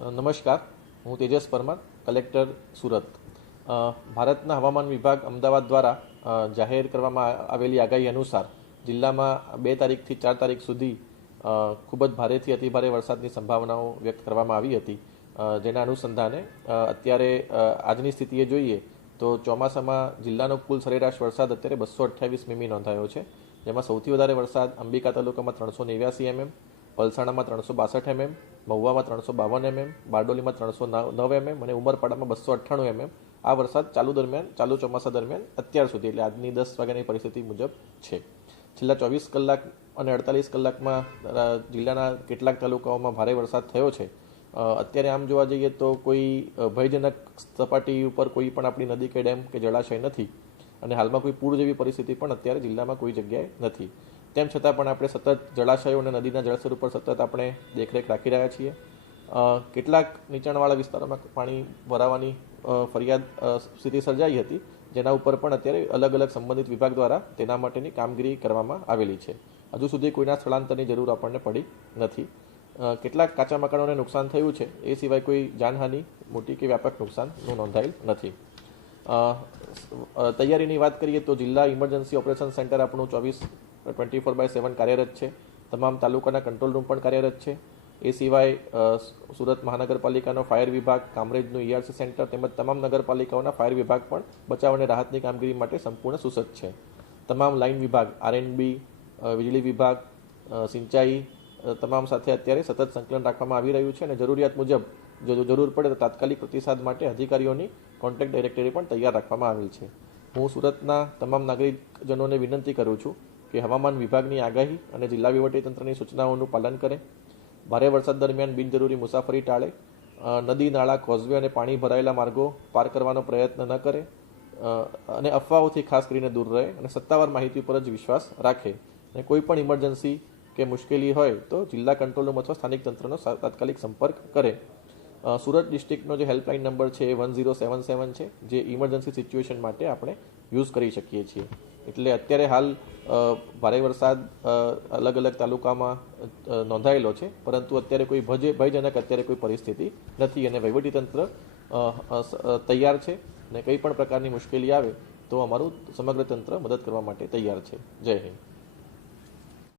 નમસ્કાર, હું તેજસ પરમાર, કલેક્ટર સુરત. ભારતના હવામાન વિભાગ અમદાવાદ દ્વારા જાહેર કરવામાં આવેલી આગાહી અનુસાર જિલ્લામાં 2 તારીખથી 4 તારીખ સુધી ખૂબ જ ભારેથી અતિભારે વરસાદની સંભાવનાઓ વ્યક્ત કરવામાં આવી હતી. જેના અનુસંધાને અત્યારે આજની સ્થિતિએ જોઈએ તો ચોમાસામાં જિલ્લાનો કુલ સરેરાશ વરસાદ અત્યારે 228 મીમી નોંધાયો છે. જેમાં સૌથી વધારે વરસાદ અંબિકા તાલુકામાં 389 mm, પલસાણામાં 362 mm, મહુવામાં 352 mm, બારડોલીમાં 309 mm અને ઉમરપાડામાં 298 mm આ વરસાદ ચાલુ ચોમાસા દરમિયાન અત્યાર સુધી એટલે આજની 10 વાગ્યાની પરિસ્થિતિ મુજબ છે. છેલ્લા 24 કલાક અને 48 કલાકમાં જિલ્લાના કેટલાક તાલુકાઓમાં ભારે વરસાદ થયો છે. અત્યારે આમ જોવા જઈએ તો કોઈ ભયજનક સપાટી ઉપર કોઈ પણ આપણી નદી કે ડેમ કે જળાશય નથી અને હાલમાં કોઈ પૂર જેવી પરિસ્થિતિ પણ અત્યારે જિલ્લામાં કોઈ જગ્યાએ નથી. તેમ છતાં પણ આપણે સતત જળાશયો અને નદીના જળસ્તર ઉપર સતત આપણે દેખરેખ રાખી રહ્યા છીએ. કેટલાક નીચાણવાળા વિસ્તારોમાં પાણી ભરાવાની ફરિયાદ સ્થિતિ સર્જાઈ હતી, જેના ઉપર પણ અત્યારે અલગ અલગ સંબંધિત વિભાગ દ્વારા તેના માટેની કામગીરી કરવામાં આવેલી છે. હજુ સુધી કોઈના સ્થળાંતરની જરૂર આપણને પડી નથી. કેટલાક કાચા મકાનોને નુકસાન થયું છે, એ સિવાય કોઈ જાનહાનિ મોટી કે વ્યાપક નુકસાનનું નોંધાયેલ નથી. તૈયારીની વાત કરીએ તો જિલ્લા ઇમરજન્સી ઓપરેશન સેન્ટર આપણું 24/7 કાર્યરત છે. તમામ તાલુકાના કંટ્રોલ રૂમ પણ કાર્યરત છે. એ સિવાય સુરત મહાનગરપાલિકાનો ફાયર વિભાગ, કામરેજનું ERC સેન્ટર તેમજ તમામ નગરપાલિકાઓના ફાયર વિભાગ પણ બચાવ અને રાહતની કામગીરી માટે સંપૂર્ણ સુસજ્જ છે. તમામ લાઇન વિભાગ, R&B, વીજળી વિભાગ, સિંચાઈ તમામ સાથે અત્યારે સતત સંકલન રાખવામાં આવી રહ્યું છે અને જરૂરિયાત મુજબ જો જરૂર પડે તો તાત્કાલિક પ્રતિસાદ માટે અધિકારીઓની કોન્ટેક્ટ ડાયરેક્ટરી પણ તૈયાર રાખવામાં આવેલ છે. હું સુરતના તમામ નાગરિકજનોને વિનંતી કરું છું કે હવામાન વિભાગની આગાહી અને જિલ્લા વહીવટીતંત્રની સૂચનાઓનું પાલન કરે. ભારે વરસાદ દરમિયાન બિનજરૂરી મુસાફરી ટાળે. નદી, નાળા, કોઝવે અને પાણી ભરાયેલા માર્ગો પાર કરવાનો પ્રયત્ન ન કરે અને અફવાઓથી ખાસ કરીને દૂર રહે અને સત્તાવાર માહિતી પર જ વિશ્વાસ રાખે. અને કોઈ પણ ઇમરજન્સી કે મુશ્કેલી હોય તો જિલ્લા કંટ્રોલ રૂમ અથવા સ્થાનિક તંત્રનો તાત્કાલિક સંપર્ક કરે. સુરત ડિસ્ટ્રિક્ટનો જે હેલ્પલાઇન નંબર છે એ 1077 છે, જે ઇમરજન્સી સિચ્યુએશન માટે આપણે યુઝ કરી શકીએ છીએ. એટલે અત્યારે હાલ ભારે વરસાદ અલગ અલગ તાલુકામાં નોંધાયેલો છે, પરંતુ અત્યારે કોઈ ભયજનક અત્યારે કોઈ પરિસ્થિતિ નથી અને વહીવટીતંત્ર તૈયાર છે અને કંઈ પણ પ્રકારની મુશ્કેલી આવે તો અમારું સમગ્ર તંત્ર મદદ કરવા માટે તૈયાર છે. જય હિન્દ.